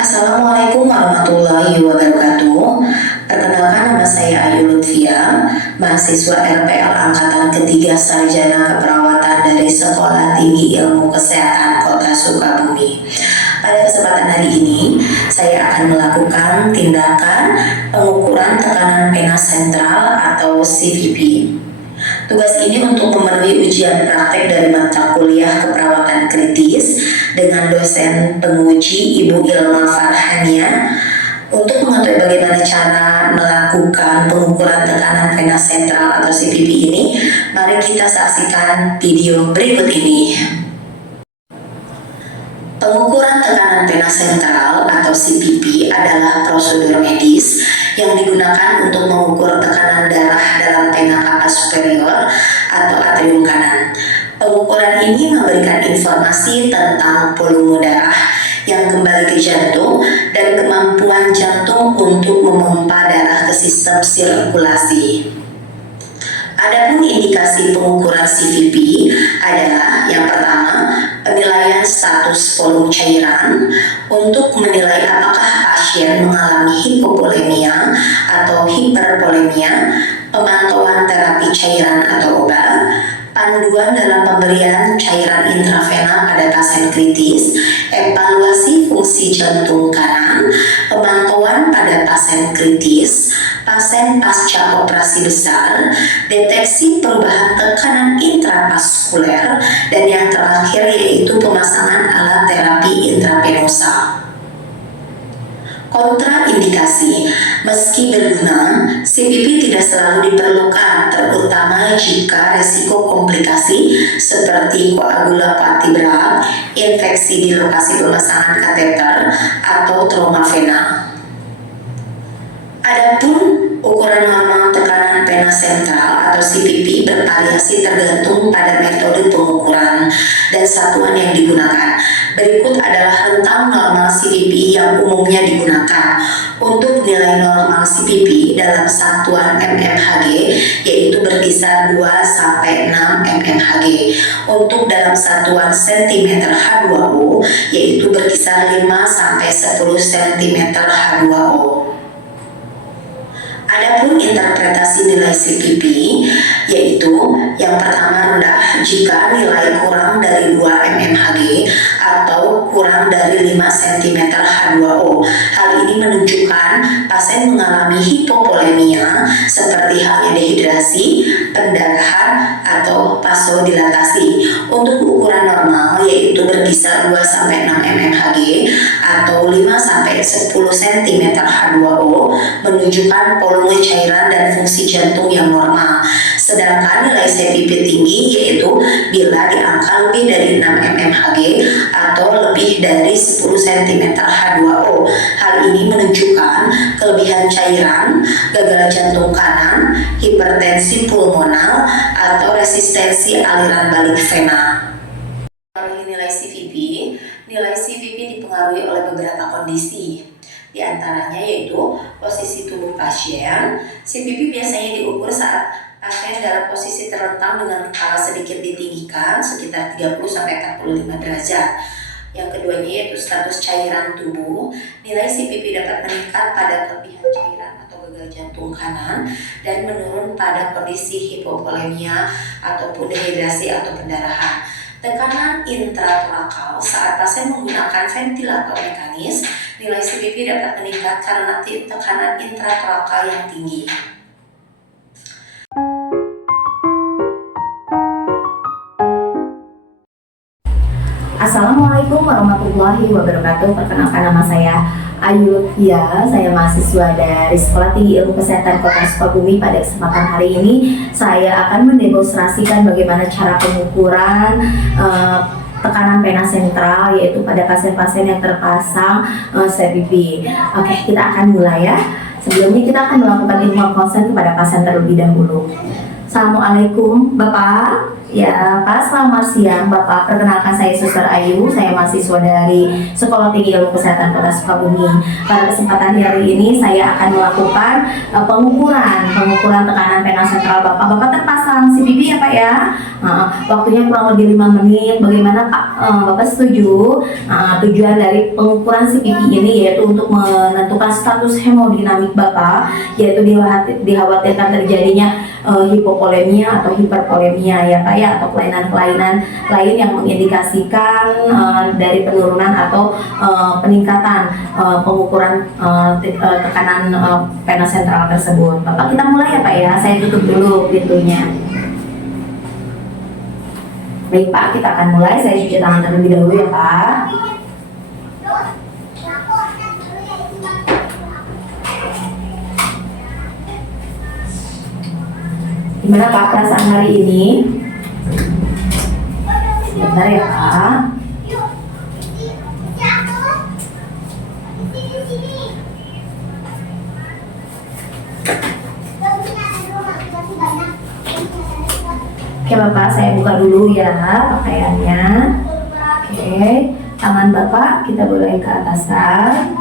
Assalamualaikum warahmatullahi wabarakatuh. Perkenalkan, nama saya Ayu Lutfia, mahasiswa RPL Angkatan Ketiga Sarjana Keperawatan dari Sekolah Tinggi Ilmu Kesehatan Kota Sukabumi. Pada kesempatan hari ini, saya akan melakukan tindakan pengukuran tekanan vena sentral atau CVP. Tugas ini untuk memenuhi ujian praktek dari mata kuliah keperawatan kritis dengan dosen penguji Ibu Ilma Farhania. Untuk mengetahui bagaimana cara melakukan pengukuran tekanan vena sentral atau CVP ini, mari kita saksikan video berikut ini. Pengukuran tekanan vena sentral atau CVP adalah prosedur medis yang digunakan untuk mengukur tekanan darah dalam vena cava superior atau atrium kanan. Pengukuran ini memberikan informasi tentang volume darah yang kembali ke jantung dan kemampuan jantung untuk memompa darah ke sistem sirkulasi. Adapun indikasi pengukuran CVP adalah yang pertama, penilaian status volume cairan untuk menilai apakah pasien mengalami hipovolemia atau hipervolemia, pemantauan terapi cairan atau obat, panduan dalam pemberian cairan intravena pada pasien kritis, evaluasi fungsi jantung kanan, pemantauan pada pasien kritis, pasien pasca operasi besar, deteksi perubahan tekanan intravaskuler, dan yang terakhir yaitu pemasangan alat terapi intravenosa. Kontraindikasi, meski berguna, CVP tidak selalu diperlukan, terutama jika risiko komplikasi seperti koagulopati berat, infeksi di lokasi pemasangan kateter, atau trauma vena. Adapun ukuran normal tekanan vena sentral atau CVP bervariasi tergantung pada metode pengukuran dan satuan yang digunakan. Berikut adalah rentang normal CVP yang umumnya digunakan. Untuk nilai normal CVP dalam satuan mmHg yaitu berkisar 2-6 mmHg. Untuk dalam satuan cm H2O yaitu berkisar 5-10 cm H2O. Adapun interpretasi nilai CVP yaitu yang pertama rendah jika nilai kurang dari 2 mmHg atau kurang dari 5 cm H2O. Hal ini menunjukkan pasien mengalami hipovolemia seperti halnya dehidrasi, pendarahan, atau vasodilatasi. Untuk ukuran normal yaitu berkisar 2-6 mmHg atau 5-10 cm H2O menunjukkan volume cairan dan fungsi jantung yang normal. Sedangkan nilai CVP tinggi yaitu bila di angka lebih dari 6 mmHg atau lebih dari 10 cm H2O. Hal ini menunjukkan kelebihan cairan, gagal jantung kanan, hipertensi pulmonal, atau resistensi aliran balik vena. Nilai CVP dipengaruhi oleh beberapa kondisi. Di antaranya yaitu posisi tubuh pasien. CVP biasanya diukur saat pasien dalam posisi terlentang dengan kepala sedikit ditinggikan sekitar 30-45 derajat. Yang keduanya yaitu status cairan tubuh. Nilai CVP dapat meningkat pada kelebihan cairan atau gagal jantung kanan dan menurun pada kondisi hipovolemia ataupun dehidrasi atau pendarahan. Tekanan intratorakal saat pasien menggunakan ventilator mekanis, nilai CVP dapat meningkat karena tekanan intratorakal yang tinggi. Assalamualaikum warahmatullahi wabarakatuh. Perkenalkan, nama saya Ayu Lutfia, saya mahasiswa dari Sekolah Tinggi Ilmu Kesehatan Kota Sukabumi. Pada kesempatan hari ini saya akan mendemonstrasikan bagaimana cara pengukuran tekanan vena sentral yaitu pada pasien-pasien yang terpasang CVP. Oke, kita akan mulai ya. Sebelumnya kita akan melakukan inform konsen kepada pasien terlebih dahulu. Assalamualaikum Bapak. Ya Pak, selamat siang Bapak. Perkenalkan saya Suster Ayu, saya mahasiswa dari Sekolah Tinggi Ilmu Kesehatan Kota Sukabumi. Pada kesempatan hari ini saya akan melakukan pengukuran tekanan pena sentral Bapak. Bapak terpasang CPP ya Pak ya. Waktunya kurang lebih 5 menit. Bagaimana Pak? Bapak setuju? Tujuan dari pengukuran CPP ini yaitu untuk menentukan status hemodinamik Bapak, yaitu dikhawatirkan terjadinya hipovolemia atau hipervolemia ya Pak ya, atau kelainan-kelainan lain yang mengindikasikan dari penurunan atau peningkatan pengukuran tekanan pena sentral tersebut. Bapak, kita mulai ya Pak ya. Saya tutup dulu pintunya. Baik Pak, kita akan mulai. Saya cuci tangan terlebih dahulu ya Pak. Gimana Pak perasaan hari ini? Sebentar ya Pak. Oke Bapak, saya buka dulu ya pakaiannya. Oke, tangan Bapak kita boleh ke atasan.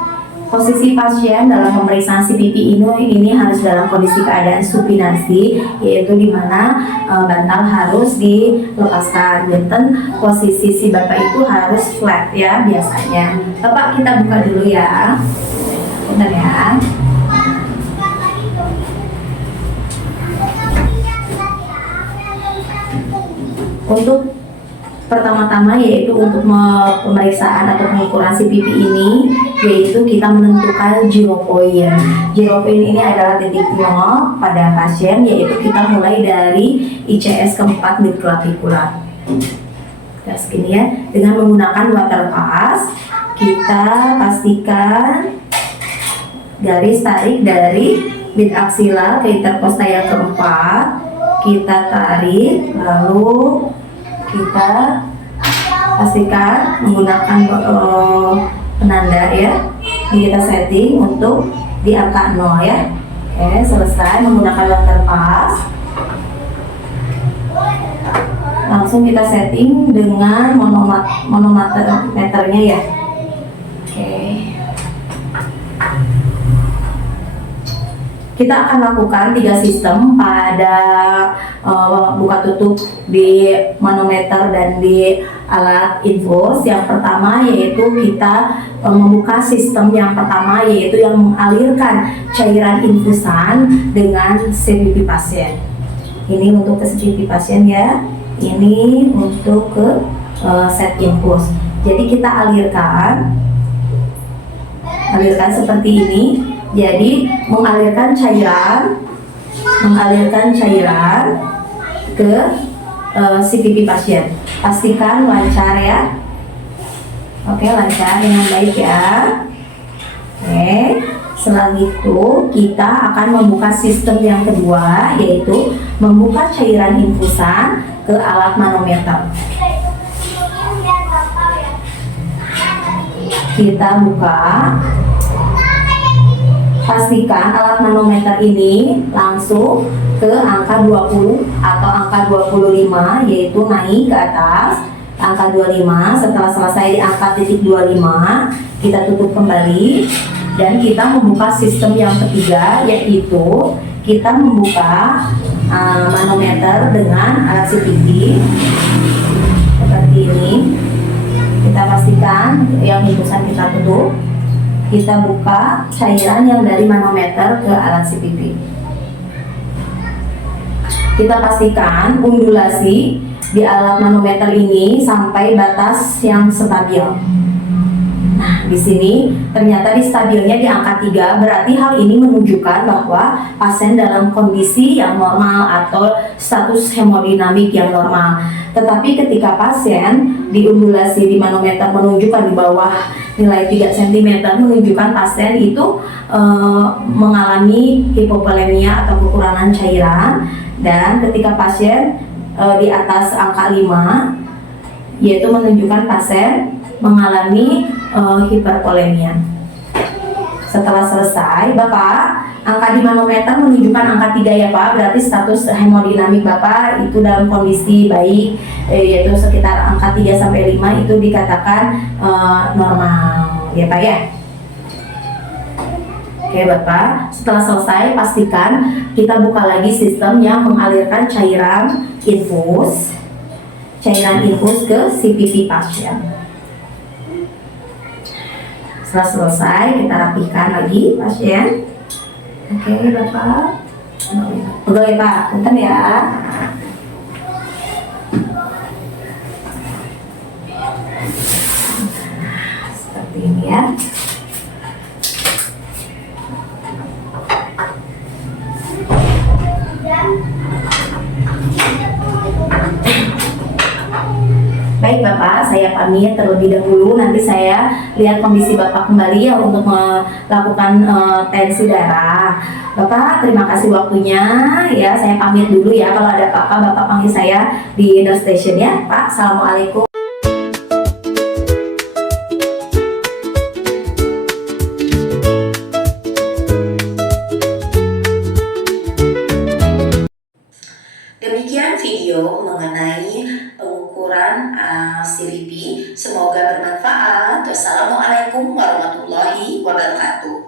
Posisi pasien dalam pemeriksaan CPP ini harus dalam kondisi keadaan supinasi, yaitu di mana bantal harus dilepaskan. Dan posisi si Bapak itu harus flat ya biasanya. Bapak, kita buka dulu ya. Bentar ya. Untuk pertama-tama yaitu untuk pemeriksaan atau pengukuran CPP ini, yaitu kita menentukan zero point. Zero point ini adalah titik nol pada pasien, yaitu kita mulai dari ICS keempat midclavicular. Kita segini ya, dengan menggunakan water pass kita pastikan garis tarik dari mid axial ke intercosta yang keempat, kita tarik, lalu kita pastikan menggunakan penanda ya. Ini kita setting untuk di angka 0 ya. Oke, selesai menggunakan water pass. Langsung kita setting dengan manometernya ya. Oke. Kita akan lakukan 3 sistem pada buka tutup di manometer dan di alat infus. Yang pertama yaitu kita membuka sistem yang pertama, yaitu yang mengalirkan cairan infusan dengan CPP pasien. Ini untuk ke CPP pasien ya. Ini untuk ke set infus. Jadi kita alirkan seperti ini. Jadi mengalirkan cairan ke CPP pasien. Pastikan lancar ya. Oke, lancar dengan baik ya. Oke, setelah itu kita akan membuka sistem yang kedua, yaitu membuka cairan infusan ke alat manometer. Kita buka. Pastikan alat manometer ini langsung ke angka 20 atau angka 25, yaitu naik ke atas angka 25. Setelah selesai di angka titik 25, kita tutup kembali dan kita membuka sistem yang ketiga, yaitu kita membuka manometer dengan alat CPP seperti ini. Kita pastikan yang infusan kita tutup. Kita buka cairan yang dari manometer ke alat CPP. Kita pastikan undulasi di alat manometer ini sampai batas yang stabil. Nah, di sini ternyata di stabilnya di angka 3, berarti hal ini menunjukkan bahwa pasien dalam kondisi yang normal atau status hemodinamik yang normal. Tetapi ketika pasien diundulasi di manometer menunjukkan di bawah nilai 3 cm, menunjukkan pasien itu mengalami hipovolemia atau kekurangan cairan. Dan ketika pasien di atas angka 5, yaitu menunjukkan pasien mengalami hipervolemia. Setelah selesai, Bapak angka di manometer menunjukkan angka 3 ya Pak, berarti status hemodinamik Bapak itu dalam kondisi baik, yaitu sekitar angka 3 sampai 5 itu dikatakan normal ya Pak ya. Oke Bapak, setelah selesai pastikan kita buka lagi sistem yang mengalirkan cairan infus ke CPP pasien. Setelah selesai kita rapihkan lagi pasien. Oke Bapak, pegel ya Pak, bentar ya. Seperti ini ya. Baik Bapak, saya pamit terlebih dahulu. Nanti saya lihat kondisi Bapak kembali ya untuk melakukan tensi darah. Bapak, terima kasih waktunya. Ya, saya pamit dulu ya. Kalau ada apa-apa, Bapak panggil saya di nurse station ya, Pak. Assalamualaikum. Demikian video mengenai pengukuran CVP. Semoga bermanfaat. Wassalamualaikum warahmatullahi wabarakatuh.